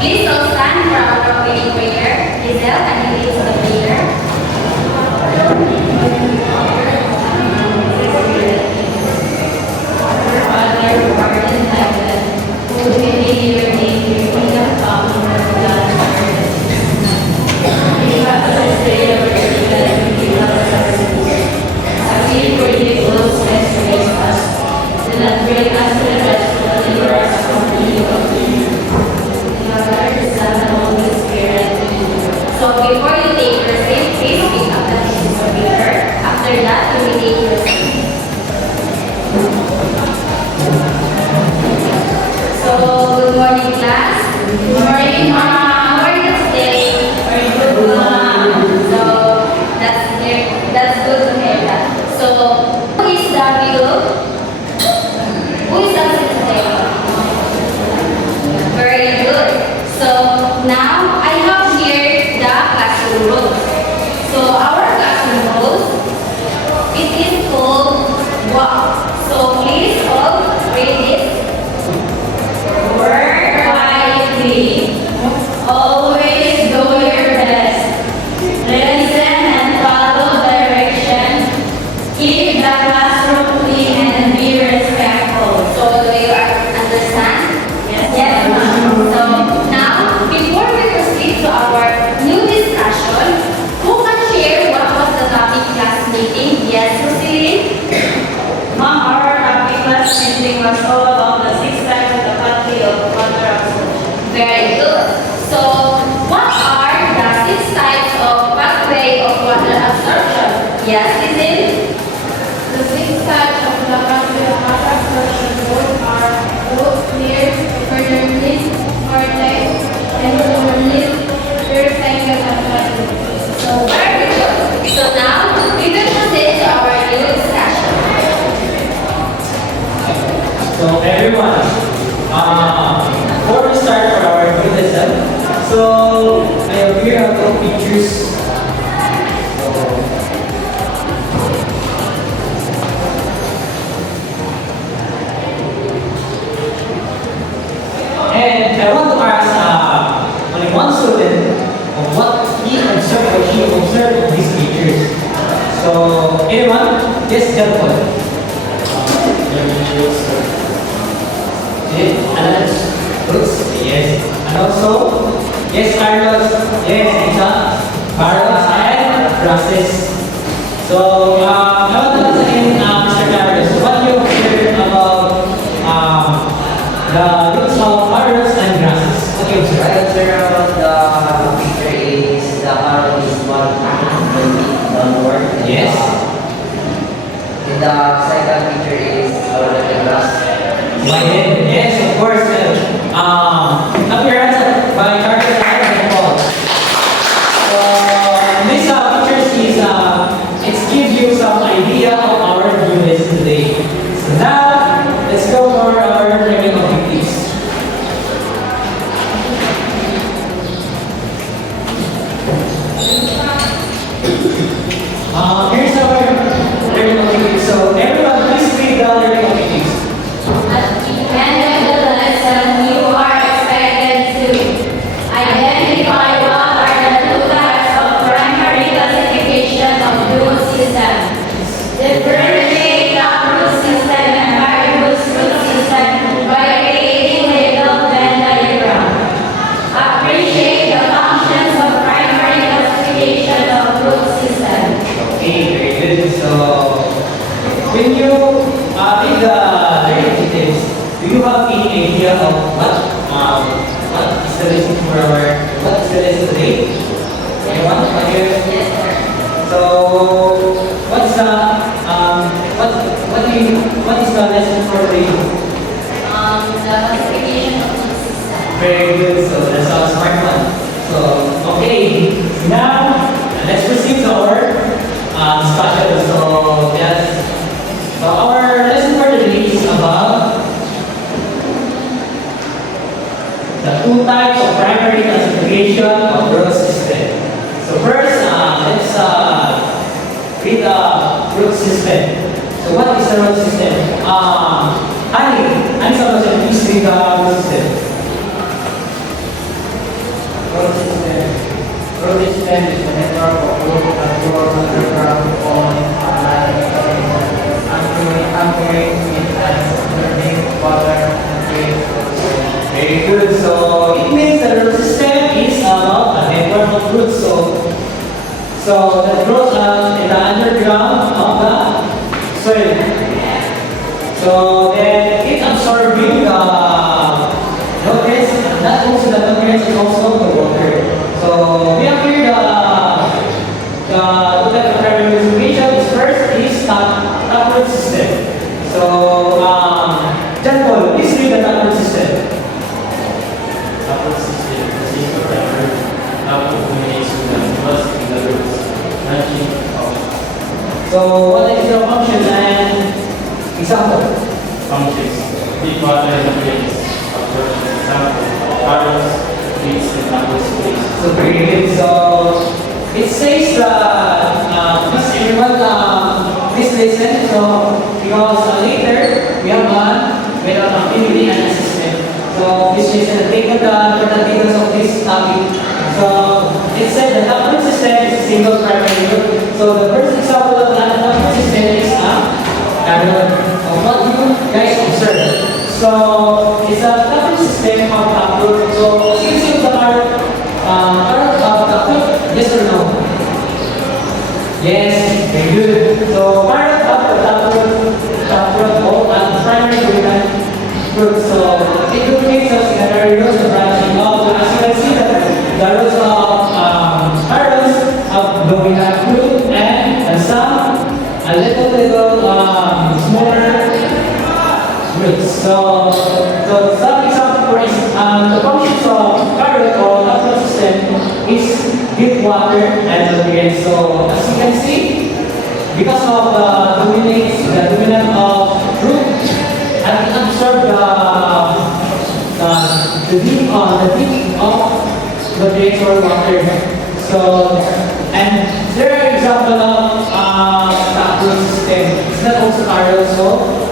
Please all stand for our opening prayer. Giselle, can you lead the prayer? Father, who art in heaven, hallowed be your name, your kingdom come, your will be done on earth. Give us this day our daily bread, and forgive us our sins, as we forgive those who trespass us. Do not bring us to the test, but deliver us from evil. So before you take your seat, please pick up the pieces of paper. After that, you will take your seat. So, good morning, class. Good morning, ma'am. How are you today? Very good, ma'am. So, that's good to hear that. So, who is W? Who is absent today? Very good. So, now I have here the classroom rules. So our classroom rules, it is called WALK. So please all read this. Work wisely. Always do your best. Listen and follow direction. Keep the classroom clean and be respectful. So do you understand? Yes, ma'am. So now, before we proceed to our new discussion, who can share what was the topic class meeting? Yes, Lucille? Ma'am, our topic class meeting was all about the 6 types of the pathway of water absorption. Very good. So, what are the 6 types of pathway of water absorption? Yes, Lucille? The 6 types of the pathway of water absorption both are both clear, permanent, vortex, and permanent, recycle and plastic. So, very good. So now, we will proceed to our new discussion. So everyone, before we start for our new lesson, so I have here a couple pictures. And I want to ask only one student of what he observed or she observed in these pictures. So anyone, just jump on. Alex, Brooks, yes. And also, yes, Carlos, yes, Isa, Carlos, and Francis. So, I want to ask again, Mr. Carlos, what you observed about the roots of Carlos and grasses? What you observed? I observe about the picture is the arrow is one downward. Yes. And the second picture is the grass. Yes, of course. Appearance by Carlos and Paul. So, this picture is it gives you some idea of our new lesson today. So now, let's go for our training activities. Here's our learning activities. So everyone, please read the learning activities. At the end of the lesson, you are expected to identify what are the 2 types of primary classification of root system, differentiate the root system and variable root system by creating a little Venn diagram, appreciate the functions of primary classification of root system. Okay, very good. So, when you read the learning details, do you have any idea of what is the lesson for what is the lesson today? Anyone? Yes, sir. So, what's the what is the lesson for today? The classification of root system. Very good. So that's our smart one. So okay, now let's proceed to our discussion. So yes, so our lesson for today is about the 2 types of primary classification of root system. So first, let's read the root system. So what is the root system? the root system? Road system. Road system is the network of road transport underground on land anchoring in an underneath water and waves. Very good. So it means the root system is about a network of roots. So that grows in the underground of the soil. So then it absorbing the nutrients, not also the nutrients, but also the water. So we have here the primary information is first is taproot system. So John Paul, please read the taproot system. Taproot system is equal to taproot communicates with the first in the roots, branching out So what is the function and example? functions. Deep water nutrients, absorption example, carrots, beets, and taproot space. So very good. So it says that please everyone please listen. So because later we have one with an activity and assessment. So please listen and take the details of this topic. So it said the taproot system is a single primary root. So the first example of that taproot system is carrot. What you guys observe. So it's a taproot system of taproot. So since you the carrot of taproot, yes or no? Yes, very good. So carrot of the taproot all primary dominant root. So it duplicates the secondary roots, the branching off. So as you can see that the roots of carrots of dominant root and some a little smaller roots. So some example for the functions of carrot or taproot system is give water and nutrients. So as you can see, because of the dominant of root, and it absorb the deep of nutrients or water. So and there are example of taproot system. It's not also carrot. So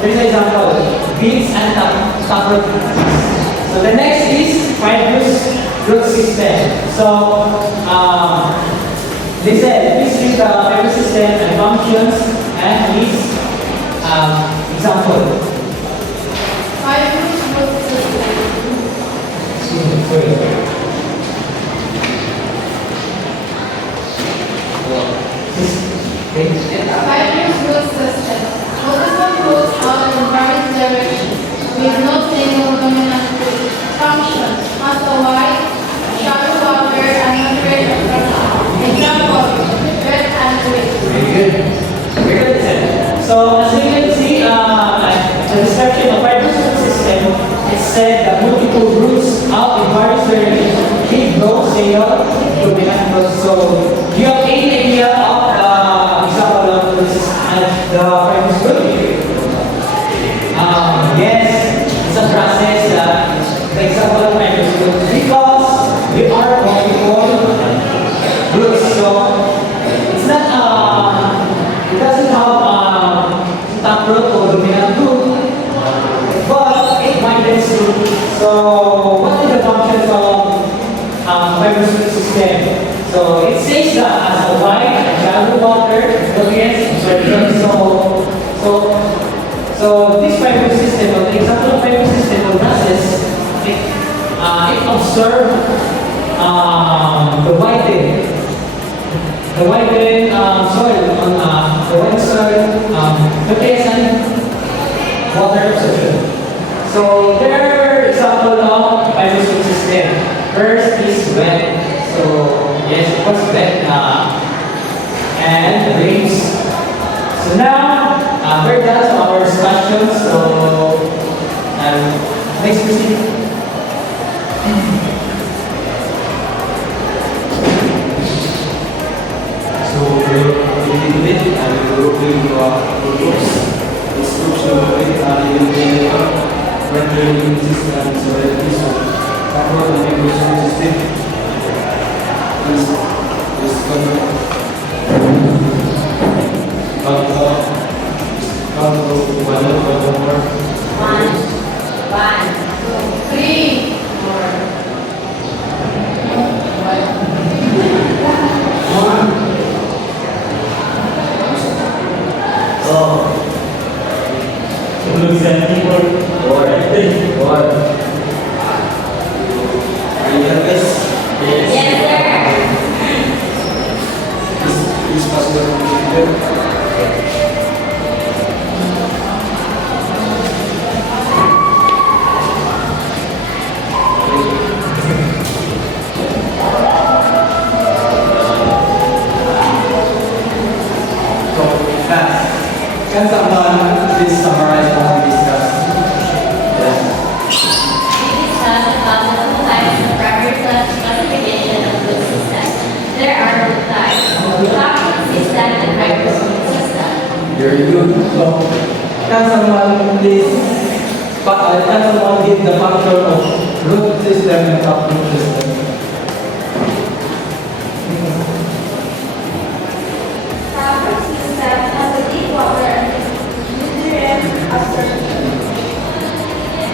there's an example, beets and taproot. So the next is fibrous root system. So listen, please read the fibrous system and functions and its example. Fibrous root system. Sorry. Fibrous root system. Multiple roots out in various directions with no single dominant root. Function. Has a wide, shallow water and nutrient absorption. Example. Red and green. Very good. Very good. So as you can see, the description of fibrous root system, it said that multiple roots out in various directions give no single dominant root. So do you have any idea of the example of the fibrous root? Yes, it's a process that the example of fibrous root because we are what we call roots. So it's not it doesn't have taproot or dominant root, but it widens root. So what is the functions of fibrous root system? So it says that as a wide and shallow water nutrients absorption. So this fibrous system, or the example of fibrous system or process, it observes the whitened soil on the white soil, nutrients and water absorption. So there are example of fibrous root system. First is wet. So yes, it was wet and rains. So now we're done to our discussion. So next proceed. So, in this, I will go to books, description of it, rendering system, so that this one, taproot navigation system is One, two, Looks and people. Yes, Can someone please summarize what we discussed? Yes. We discussed about the two types of primary classification of food systems. There are two types, toxic system and microbial system. Very good. So, can someone please, can someone give the function of root system and uproot system? Toxic system has a deep water and nutrient absorption.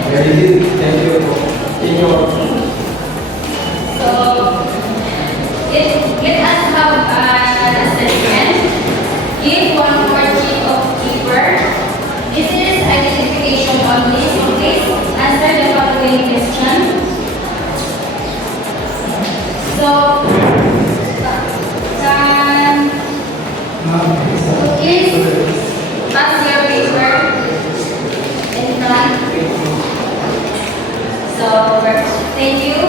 Very good. Thank you. So, let us have an assessment. Give one more sheet of paper. This is identification only, so please answer the following question. So, can please pass your paper in front. So, thank you.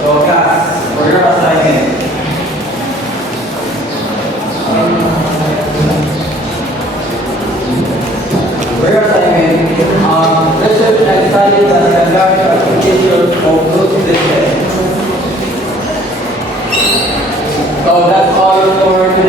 So, class, for your assignment. For your assignment, research and study the standard application of root system. So that's all for today.